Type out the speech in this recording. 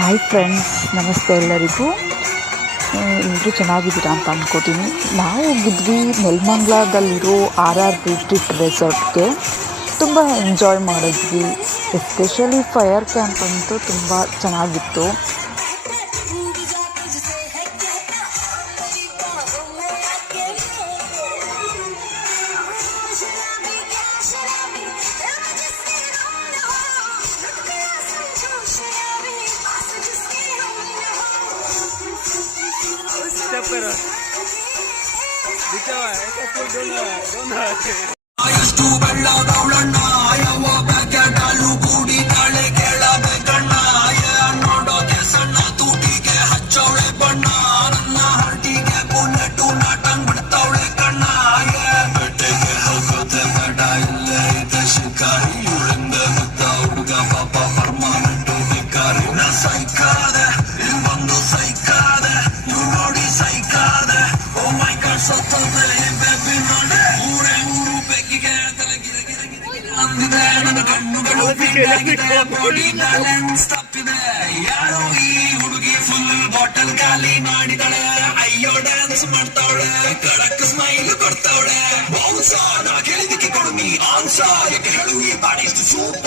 Hi friends, ನಮಸ್ತೆ ಎಲ್ಲರಿಗೂ. ಎಲ್ಲರೂ ಚೆನ್ನಾಗಿದ್ದೀರಾ ಅಂತ ಅಂದ್ಕೋತೀನಿ. ನಾವು ಹೋಗಿದ್ವಿ ನೆಲಮಂಗಲದಲ್ಲಿರೋ RR ರಿಟ್ರೀಟ್ ರೆಸಾರ್ಟ್ಗೆ. ತುಂಬ ಎಂಜಾಯ್ ಮಾಡಿದ್ವಿ. ಎಸ್ಪೆಷಲಿ ಫೈರ್ ಕ್ಯಾಂಪ್ ಅಂತೂ ತುಂಬ ಚೆನ್ನಾಗಿತ್ತು. ಎಷ್ಟು ಬೆಳ್ಳದವಳಣ್ಣ ಯಾವ ಪ್ಯಾಕೆಟಲ್ಲೂ ಕೂಡಿದಾಳೆ ಕೇಳಬೇಕಣ್ಣ ನೋಡೋಕೆ ಸಣ್ಣ ತೂಟಿಗೆ ಹಚ್ಚವಳೆ ಬಣ್ಣ ನನ್ನ ಹರ್ಟಿಗೆ ಬುಲೆಟು ನಾಟಂಗ್ ಬಿಡ್ತವಳೆ ಕಣ್ಣ ಬೆಟ್ಟೆಗೆ ಹೋಗೋದೆ ಬೇಡ ಇಲ್ಲೇ ಇದೆ ಶಿಕಾರಿ ಇವಳಿಂದ ಗೊತ್ತ ಹುಡುಗ ಪಾಪ ಪರ್ಮಾನೆಂಟು ಬೇಕಾರಿ ನಾ ಸೈಕಾದೆ ಇಲ್ಲಿ ಬಂದು ಸೈಕಾದೆ ಇವ್ ನೋಡಿ ಸೈಕಾದೆ ಓ ಮೈ ಗಾಡ್ ಸತ್ತದೆ ಬೇಬಿ ನೋಡೆ ಊರೇ ಊರು ಬೆಕ್ಕಿಗೆ ಅಂದಿದೆ ನನ್ನ ಕಣ್ಣುಗಳು ಬಾಡಿ ಬ್ಯಾಲೆನ್ಸ್ ತಪ್ಪಿದೆ ಯಾರೋ ಈ ಹುಡುಗಿ ಫುಲ್ ಬಾಟಲ್ ಖಾಲಿ ಮಾಡಿದಳೆ ಅಯ್ಯೋ ಡ್ಯಾನ್ಸ್ ಮಾಡ್ತಾವಳೆ ಕಡಕ್ ಸ್ಮೈಲ್ ಕೊಡ್ತಾವಳೆ ಬೌನ್ಸ ನಾ ಕೇಳಿದಕ್ಕೆ ಕೊಡುಮಿ ಆನ್ಸ ಯಾಕೆ ಹೇಳು ಈ ಬಾಡಿ ಇಷ್ಟು ಸೂಪ